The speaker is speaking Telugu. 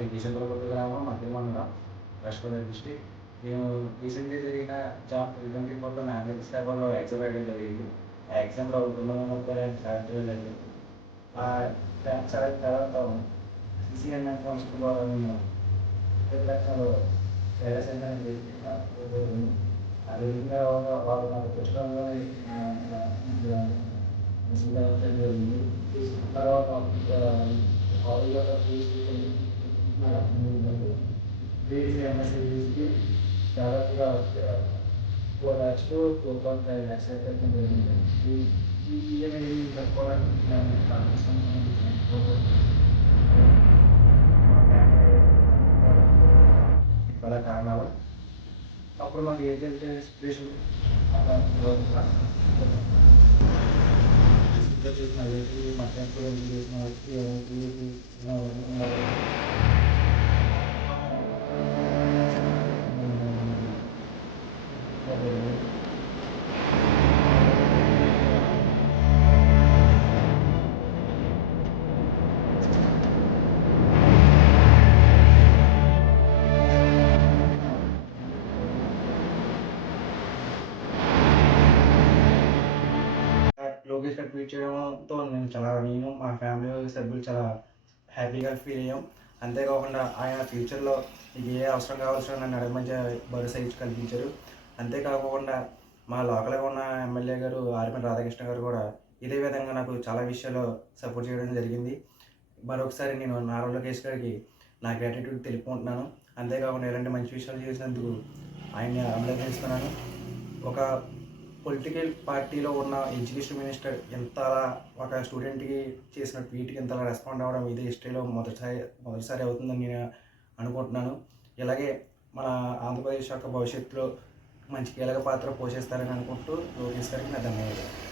మాది కిషన్పూర్ గ్రామం, మధ్య మండలం, వెస్ట్ గోదావరి డిస్ట్రిక్ట్. నేను రీసెంట్గా జరిగిన జాబ్ 2024లో మ్యాథమెటిక్స్ పేపర్లో ఎగ్జామ్ రాయడం జరిగింది. ఆ ఎగ్జామ్లో 230 సెలెక్ట్ వెళ్ళింది. ఆ ర్యాంక్ సెలెక్ట్ తర్వాత సిసిఎన్ఎన్ సంస్థ ద్వారా నేను లక్షలు ప్రవేశం జరిగింది. అదేవిధంగా వాళ్ళు నాకు పుస్తకంలో జరిగింది. తర్వాత ఎంఎస్సీకి దాదాపుగా 4 lakhs to 4.5 lakhs అయితే జరిగింది. ఈ ఈఎంఐ కట్టుకోవడానికి చాలా కారణాలు. అప్పుడు మాకు ఏంటంటే సిచ్యువేషన్ మా టెంపుల్ లోకేష్ గారు ట్వీట్ చేయడంతో నేను మా ఫ్యామిలీ సభ్యులు చాలా హ్యాపీగా ఫీల్ అయ్యాం. అంతేకాకుండా ఆయన ఫ్యూచర్లో మీకు ఏ అవసరం కావాల్సిన నన్ను అడగమంచి భరోసా ఇచ్చి కల్పించారు. అంతేకాకుండా మా లోకల్గా ఉన్న ఎమ్మెల్యే గారు ఆర్మీ రాధాకృష్ణ గారు కూడా ఇదే విధంగా నాకు చాలా విషయాల్లో సపోర్ట్ చేయడం జరిగింది. మరొకసారి నేను నారా లోకేష్ గారికి నా గ్రాటిట్యూడ్ తెలుపుకుంటున్నాను. అంతేకాకుండా ఇలాంటి మంచి విషయాలు చేసినందుకు ఆయన్ని అభినందిస్తున్నాను. ఒక పొలిటికల్ పార్టీలో ఉన్న ఎడ్యుకేషన్ మినిస్టర్ ఇంతలా ఒక స్టూడెంట్కి చేసిన ట్వీట్కి ఇంతలా రెస్పాండ్ అవ్వడం ఇది హిస్టరీలో మొదటిసారి అవుతుందని నేను అనుకుంటున్నాను. ఇలాగే మన ఆంధ్రప్రదేశ్ యొక్క భవిష్యత్తులో మంచి కీలక పాత్ర పోషిస్తారని అనుకుంటూ లోకేష్ గారికి నా ధన్యవాదాలు.